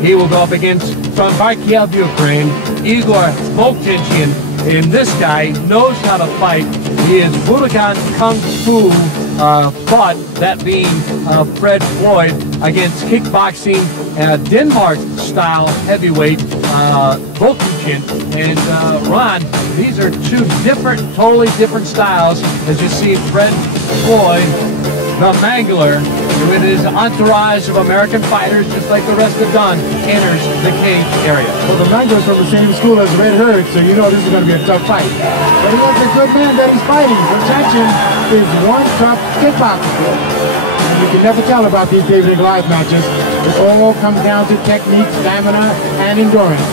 He will go up against, from Kharkiv, Ukraine, Igor Vovchinkin. And this guy knows how to fight. He is Budokan Kung Fu fought, that being Fred Floyd, against kickboxing Denmark-style heavyweight Vovchinkin and Ron. These are two totally different styles. As you see, Fred Floyd, the Mangler, with his entourage of American fighters, just like the rest of Don, enters the cage area. Well, the Mangler is from the same school as Red Herd, so you know this is going to be a tough fight. But he has a good man that he's fighting. Protection is one tough kickboxer. And you can never tell about these David and Goliath matches. It all comes down to technique, stamina, and endurance.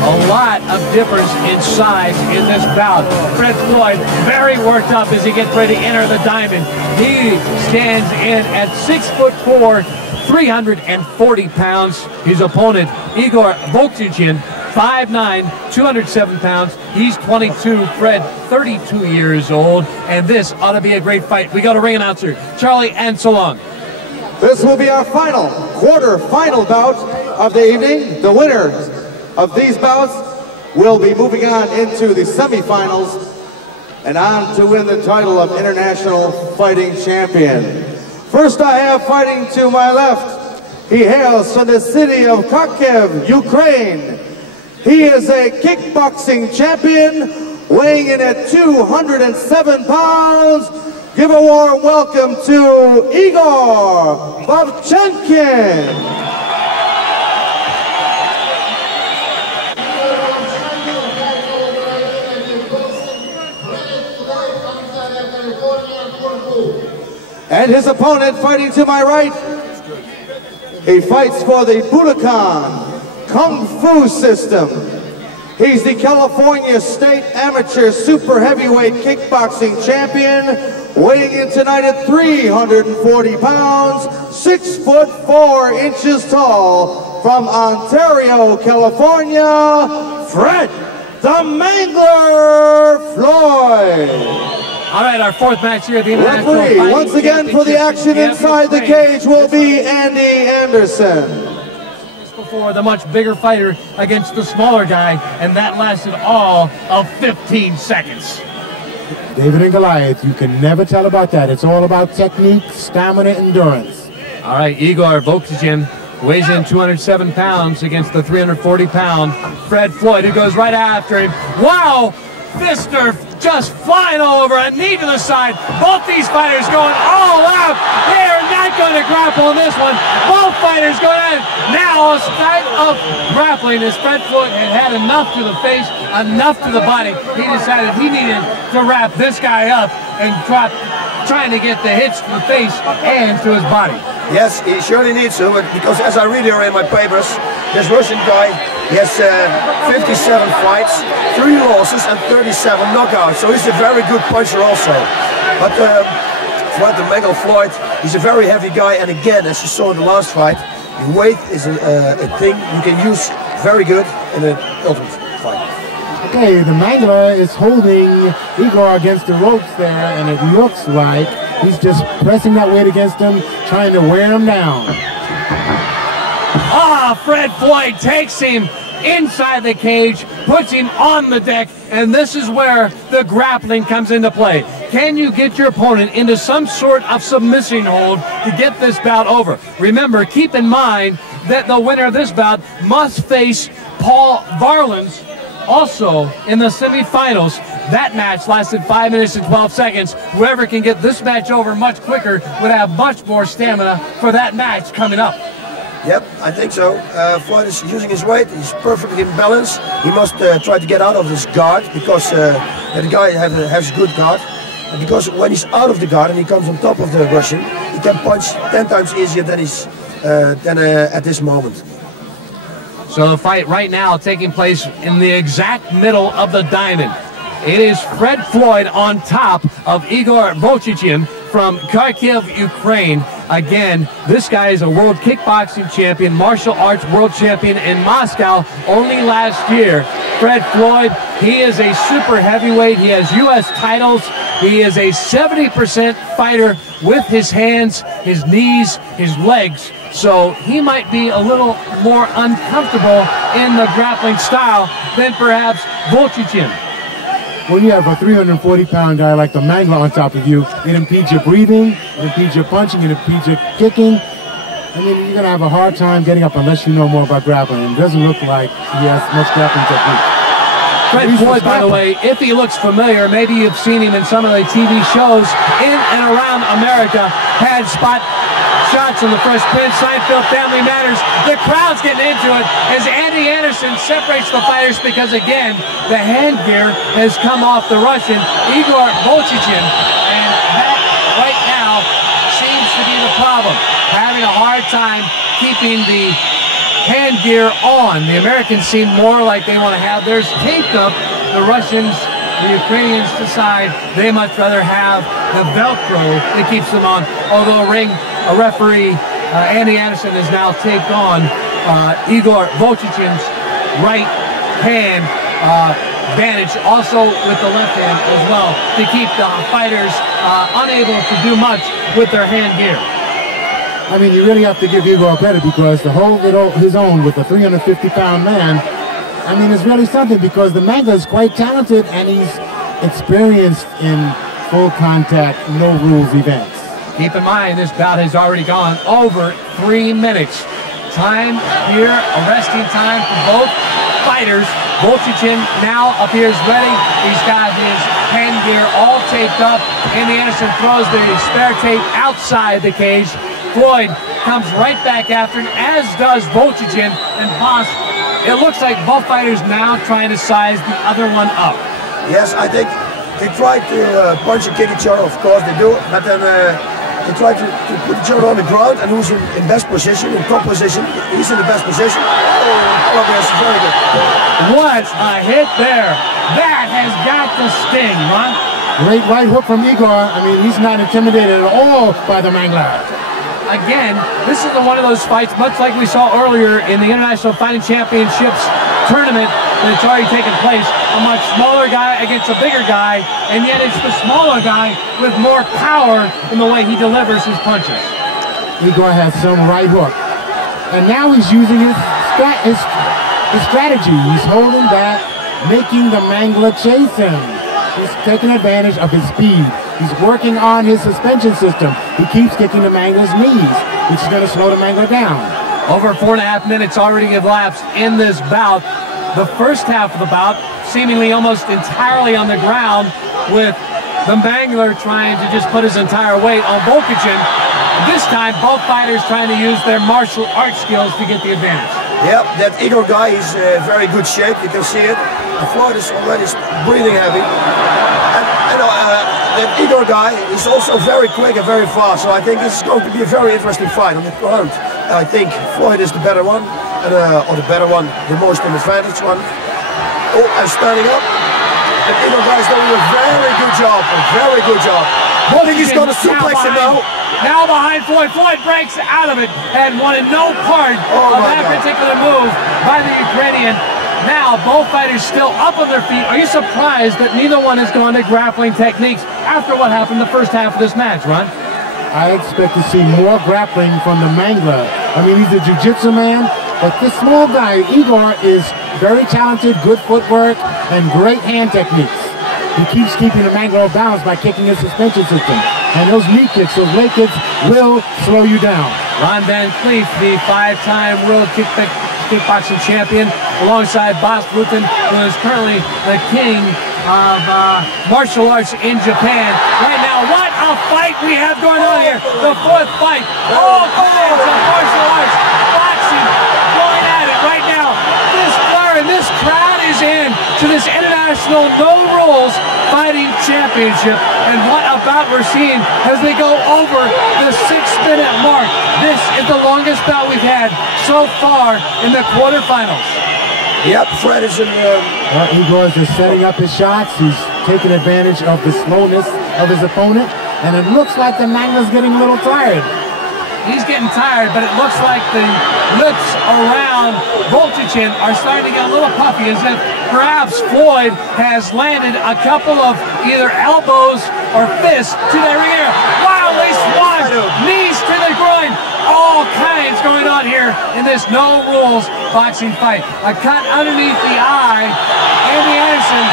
A lot of difference in size in this bout. Fred Floyd very worked up as he gets ready to enter the diamond. He stands in at 6'4", 340 pounds. His opponent, Igor Vovchinkin, 5'9", 207 pounds. He's 22. Fred, 32 years old. And this ought to be a great fight. We go to ring announcer Charlie Anselong. This will be our quarter-final bout of the evening. The winner of these bouts will be moving on into the semifinals and on to win the title of International Fighting Champion. First I have fighting to my left. He hails from the city of Kharkiv, Ukraine. He is a kickboxing champion, weighing in at 207 pounds. Give a warm welcome to Igor Vovchinkin. And his opponent fighting to my right, he fights for the Budokan Kung Fu system. He's the California State Amateur Super Heavyweight Kickboxing Champion, weighing in tonight at 340 pounds, 6'4" tall, from Ontario, California, Fred the Mangler Floyd. All right, our fourth match here at the International Referee, Fighting once again for the action inside the cage, will be Andy Anderson. Before, the much bigger fighter against the smaller guy, and that lasted all of 15 seconds. David and Goliath, you can never tell about that. It's all about technique, stamina, endurance. All right, Igor Vovchinkin weighs in 207 pounds against the 340-pound Fred Floyd, who goes right after him. Wow! Fister just flying all over, a knee to the side. Both these fighters going all out. They are not going to grapple in this one. Both fighters going at it. Now a start of grappling as Fred Floyd had enough to the face, enough to the body. He decided he needed to wrap this guy up and trying to get the hits to the face and to his body. Yes, he surely needs to, because as I read here in my papers, this Russian guy, he has 57 fights, 3 losses and 37 knockouts, so he's a very good puncher also. But Fred the Mangler Floyd, he's a very heavy guy, and again, as you saw in the last fight, weight is a thing you can use very good in an ultimate fight. Okay, the Mangler is holding Igor against the ropes there, and it looks like he's just pressing that weight against him, trying to wear him down. Ah, Fred Floyd takes him inside the cage, puts him on the deck, and this is where the grappling comes into play. Can you get your opponent into some sort of submission hold to get this bout over? Remember, keep in mind that the winner of this bout must face Paul Varlins also in the semifinals. That match lasted 5 minutes and 12 seconds. Whoever can get this match over much quicker would have much more stamina for that match coming up. Yep, I think so. Floyd is using his weight. He's perfectly in balance. He must try to get out of this guard, because the guy has a good guard. And because when he's out of the guard and he comes on top of the Russian, he can punch 10 times easier than at this moment. So the fight right now taking place in the exact middle of the diamond. It is Fred Floyd on top of Igor Vovchinkin from Kharkiv, Ukraine. Again, this guy is a world kickboxing champion, martial arts world champion in Moscow only last year. Fred Floyd, he is a super heavyweight. He has U.S. titles. He is a 70% fighter with his hands, his knees, his legs. So he might be a little more uncomfortable in the grappling style than perhaps Volchichin. When you have a 340-pound guy like the Mangler on top of you, it impedes your breathing, it impedes your punching, it impedes your kicking. I mean, you're going to have a hard time getting up unless you know more about grappling. It doesn't look like he has much grappling technique. Fred Floyd, by the way, if he looks familiar, maybe you've seen him in some of the TV shows in and around America, had spot shots on the Fresh Prince, Seinfeld, Family Matters. The crowd's getting into it as Andy Anderson separates the fighters because, again, the hand gear has come off the Russian, Igor Volchichin, and that right now seems to be the problem. Having a hard time keeping the hand gear on. The Americans seem more like they want to have theirs taped up. The Russians, the Ukrainians decide they much rather have the Velcro that keeps them on. Although a referee, Andy Anderson, has now taped on Igor Volchichin's right hand bandage, also with the left hand as well, to keep the fighters unable to do much with their hand gear. I mean, you really have to give Igor credit because to hold it his own with a 350-pound man, I mean, it's really something because the Mangler is quite talented and he's experienced in full contact, no rules events. Keep in mind, this bout has already gone over 3 minutes. Time here, a resting time for both fighters. Volchichin now appears ready. He's got his hand gear all taped up. Andy Anderson throws the spare tape outside the cage. Floyd comes right back after him, as does Volchichin and Boss. It looks like both fighters now trying to size the other one up. Yes, I think they try to punch and kick each other, of course they do, but then they try to put each other on the ground, and who's in best position, in top position, he's in the best position. Oh, that's very good. What a hit there. That has got to sting, Ron. Great right hook from Igor. I mean, he's not intimidated at all by the Mangler. Again, this is one of those fights, much like we saw earlier in the International Fighting Championships tournament that's already taken place. A much smaller guy against a bigger guy, and yet it's the smaller guy with more power in the way he delivers his punches. Igor has some right hook. And now he's using his strategy. He's holding back, making the Mangler chase him. He's taking advantage of his speed. He's working on his suspension system. He keeps kicking the Mangler's knees, which is going to slow the Mangler down. Over 4.5 minutes already elapsed in this bout. The first half of the bout seemingly almost entirely on the ground, with the Mangler trying to just put his entire weight on Volchichin. This time, both fighters trying to use their martial arts skills to get the advantage. Yep, that Igor guy is very good shape. You can see it. The Floyd is already breathing heavy. And that Igor guy is also very quick and very fast. So I think this is going to be a very interesting fight on the ground. I think Floyd is the better one, or the better one, the most advantage one. Oh, and standing up. And Igor guy is doing a very good job. A very good job. I think he's going to suplex him now. Now behind Floyd. Floyd breaks out of it and wanted no part of that particular move by the Ukrainian. Now, both fighters still up on their feet. Are you surprised that neither one has gone to grappling techniques after what happened the first half of this match, Ron? I expect to see more grappling from the Mangler. I mean, he's a jiu-jitsu man, but this small guy, Igor, is very talented, good footwork, and great hand techniques. He keeps keeping the Mangler balanced by kicking his suspension system. And those knee kicks, those leg kicks, will slow you down. Ron Van Cleef, the 5-time world kickboxing champion, alongside Bas Rutten, who is currently the king of martial arts in Japan. Right now, what a fight we have going on here. The fourth fight. All kinds of martial arts, boxing, going at it right now. This flurry, this crowd is in to this international no rules fighting championship. And what a bout we're seeing as they go over the 6-minute mark. This is the longest bout we've had so far in the quarterfinals. Yep, Fred is in Igor is just setting up his shots. He's taking advantage of the slowness of his opponent. And it looks like the Mangler's getting a little tired. He's getting tired, but it looks like the lips around Volchichin are starting to get a little puffy, as if perhaps Floyd has landed a couple of either elbows or fists to their ear. Wow, they swung! Knees to the groin! All kinds going on here in this no-rules boxing fight. A cut underneath the eye. Andy Anderson,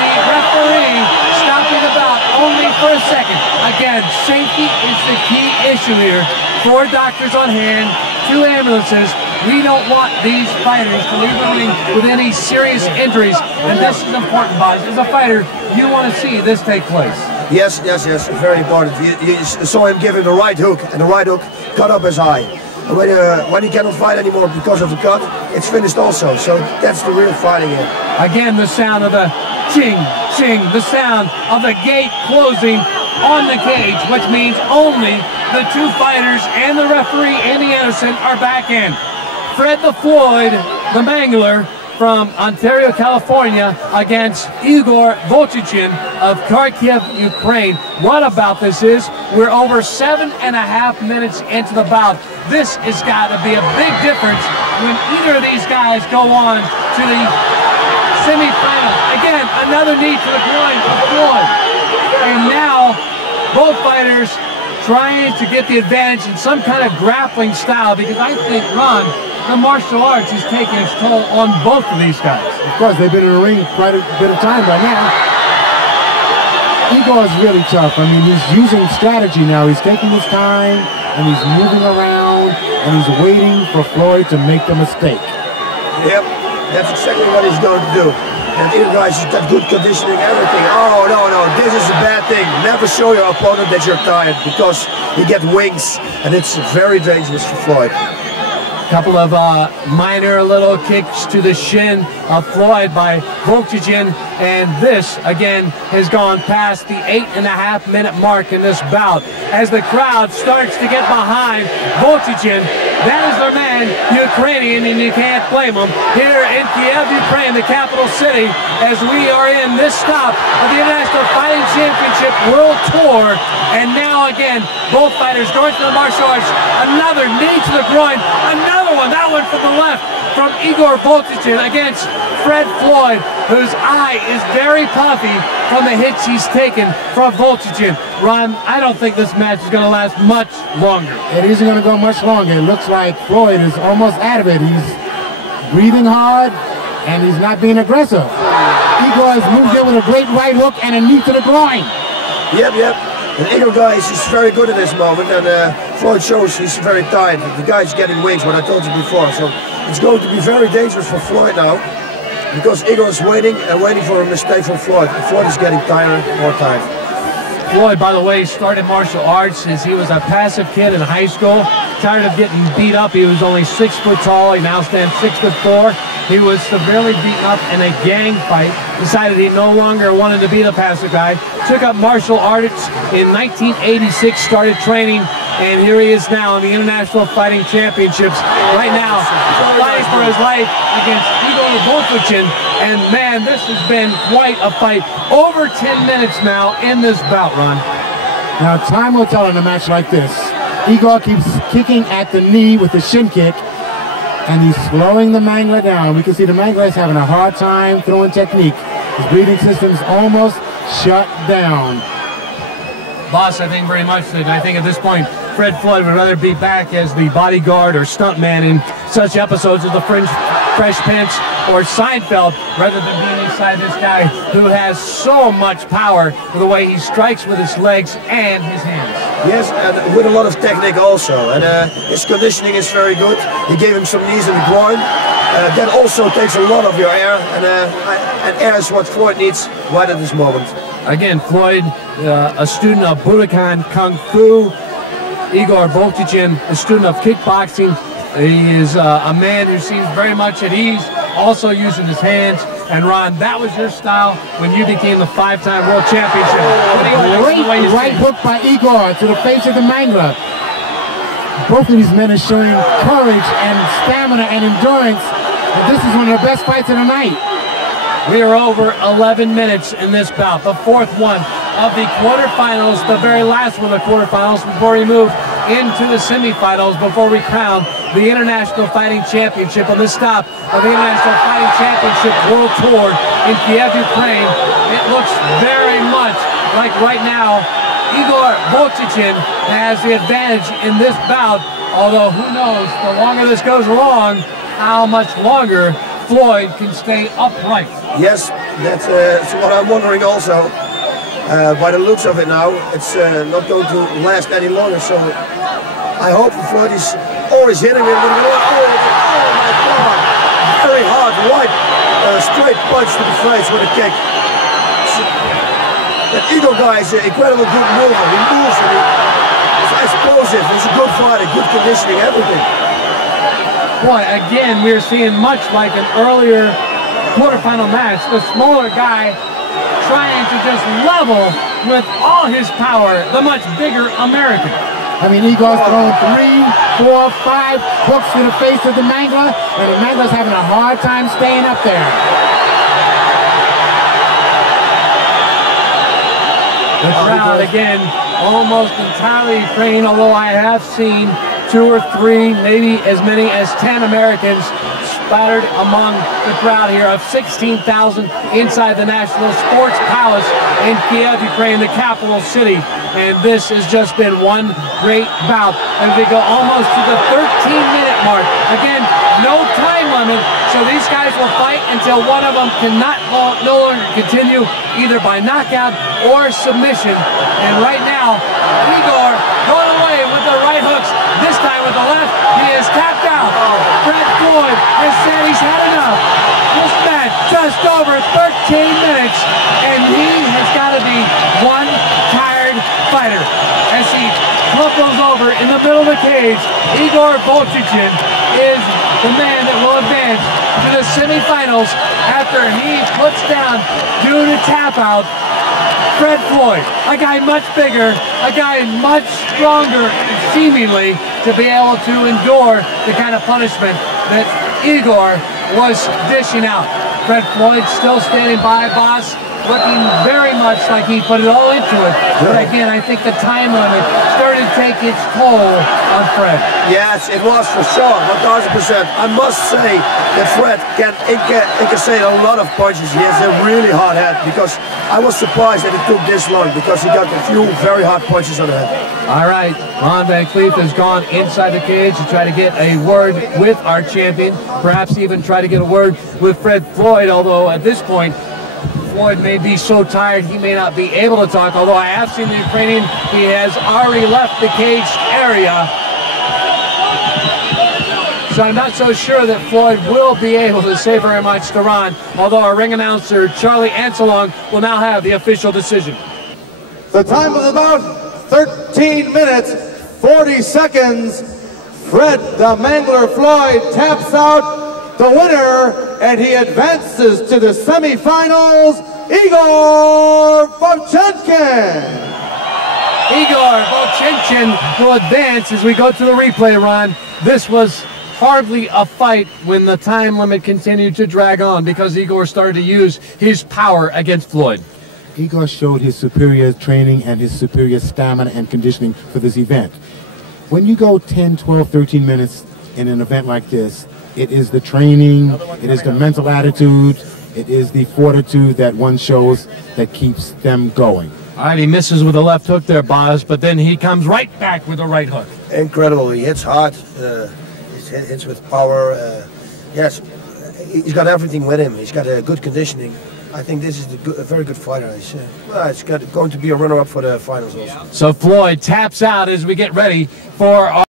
the referee, stopping the bout only for a second. Again, safety is the key issue here. 4 doctors on hand, 2 ambulances. We don't want these fighters to leave the ring with any serious injuries, and this is important, Boz. As a fighter, you want to see this take place. Yes, very important. You saw him give him the right hook, and the right hook cut up his eye. And when he cannot fight anymore because of the cut, it's finished also. So that's the real fighting here. Again, the sound of the ching, ching, the sound of the gate closing on the cage, which means only the 2 fighters and the referee, Andy Anderson, are back in. Fred the Floyd, the Mangler, from Ontario, California, against Igor Volchichin of Kharkiv, Ukraine. What about this is, we're over 7.5 minutes into the bout. This has got to be a big difference when either of these guys go on to the semifinal. Again, another knee to the groin of Floyd. And now, both fighters trying to get the advantage in some kind of grappling style, because I think, Ron, the martial arts is taking its toll on both of these guys. Of course, they've been in the ring quite a bit of time by now. Igor is really tough. I mean, he's using strategy now. He's taking his time, and he's moving around, and he's waiting for Floyd to make the mistake. Yep, that's exactly what he's going to do. And you guys, he's got good conditioning, everything. Oh, no, this is a bad thing. Never show your opponent that you're tired, because you get wings, and it's very dangerous for Floyd. Couple of minor little kicks to the shin of Floyd by Volchichin, and this again has gone past the 8.5 minute mark in this bout. As the crowd starts to get behind Volchichin, that is their man, Ukrainian, and you can't blame him. Here in Kiev, Ukraine, the capital city, as we are in this stop of the International Fighting Championship World Tour, and now again, both fighters going to the martial arts. Another knee to the groin, another one, that one from the left, from Igor Volchichin against Fred Floyd, whose eye is very puffy from the hits he's taken from Volchichin. Ron, I don't think this match is going to last much longer. It isn't going to go much longer. It looks like Floyd is almost out of it. He's breathing hard, and he's not being aggressive. Igor has moved in with a great right hook and a knee to the groin. Yep. And Igor, guys, is very good at this moment, and Floyd shows he's very tired. The guy's getting wings, what I told you before. So it's going to be very dangerous for Floyd now, because Igor is waiting and waiting for a mistake from Floyd. And Floyd is getting tired more time. Floyd, by the way, started martial arts as he was a passive kid in high school. Tired of getting beat up. He was only 6 foot tall. He now stands 6'4". He was severely beaten up in a gang fight. Decided he no longer wanted to be the passive guy. Took up martial arts in 1986. Started training, and here he is now in the International Fighting Championships. Right now, fighting for his life against Igor Volchichin. And man, this has been quite a fight. Over 10 minutes now in this bout, Ron. Now, time will tell in a match like this. Igor keeps kicking at the knee with the shin kick, and he's slowing the Mangler down. We can see the Mangler is having a hard time throwing technique. His breathing system's almost shut down. Boss, I think very much that I think at this point, Fred Floyd would rather be back as the bodyguard or stuntman in such episodes of The Fresh Prince or Seinfeld, rather than being inside this guy who has so much power with the way he strikes with his legs and his hands. Yes, and with a lot of technique also, and his conditioning is very good. He gave him some knees in the groin. That also takes a lot of your air, and air is what Floyd needs right at this moment. Again, Floyd, a student of Budokan Kung Fu. Igor Volchichin, a student of kickboxing. He is a man who seems very much at ease, also using his hands. And Ron, that was your style when you became the 5-time world championship. Great right hook by Igor to the face of the Mangler. Both of these men are showing courage and stamina and endurance. And this is one of the best fights of the night. We are over 11 minutes in this bout, the 4th one of the quarterfinals, the very last one of the quarterfinals before we move into the semifinals before we crown the International Fighting Championship on this stop of the International Fighting Championship World Tour in Kiev, Ukraine. It looks very much like right now Igor Vovchanchyn has the advantage in this bout, although who knows, the longer this goes along, how much longer Floyd can stay upright. Yes, that's what I'm wondering also. By the looks of it now, it's not going to last any longer, so I hope Floyd is always hitting him with oh my God, very hard, right, straight punch to the face with a kick. That Igor guy is an incredible good mover. He moves and he's explosive. He's a good fighter, good conditioning, everything. Boy, again, we're seeing much like an earlier quarterfinal match. The smaller guy trying to just level with all his power the much bigger American. I mean, Igor's throwing 3, 4, 5 hooks to the face of the Mangler, and the Mangler's having a hard time staying up there. The crowd, again, almost entirely Ukraine, although I have seen 2 or 3, maybe as many as 10 Americans spattered among the crowd here of 16,000 inside the National Sports Palace in Kiev, Ukraine, the capital city. And this has just been one great bout. And we go almost to the 13-minute mark. Again, no time limit, so these guys will fight until one of them cannot no longer continue, either by knockout or submission. And right now, Igor going away with the right hooks, this time with the left. He is tapped out. Fred Floyd has said he's had enough. This match just over 13 minutes, and he has got to be one tired fighter. As he crumples over in the middle of the cage, Igor Vovchanchyn is the man that will advance to the semifinals after he puts down, due to tap out, Fred Floyd, a guy much bigger, a guy much stronger, seemingly, to be able to endure the kind of punishment that Igor was dishing out. Fred Floyd still standing by, boss, looking very much like he put it all into it. But again, I think the time limit started to take its toll on Fred. Yes, it was for sure, 1,000%. I must say that Fred can incassate a lot of punches. He has a really hard head, because I was surprised that it took this long, because he got a few very hard punches on the head. All right, Ron Van Cleef has gone inside the cage to try to get a word with our champion, perhaps even try to get a word with Fred Floyd, although at this point, Floyd may be so tired he may not be able to talk, although I have seen the Ukrainian, he has already left the cage area. So I'm not so sure that Floyd will be able to say very much to Ron, although our ring announcer, Charlie Anselong, will now have the official decision. The time of the bout, 13 minutes, 40 seconds. Fred the Mangler Floyd taps out the winner, and he advances to the semifinals, Igor Vovchanchyn. Igor Vovchanchyn will advance as we go to the replay, Ron. This was hardly a fight when the time limit continued to drag on, because Igor started to use his power against Floyd. Igor showed his superior training and his superior stamina and conditioning for this event. When you go 10, 12, 13 minutes in an event like this, it is the training, it is the mental attitude, it is the fortitude that one shows that keeps them going. All right, he misses with a left hook there, Boz, but then he comes right back with a right hook. Incredible. He hits hard. He hits with power. Yes, he's got everything with him. He's got a good conditioning. I think this is a very good fighter. It's going to be a runner-up for the finals also. So Floyd taps out as we get ready for our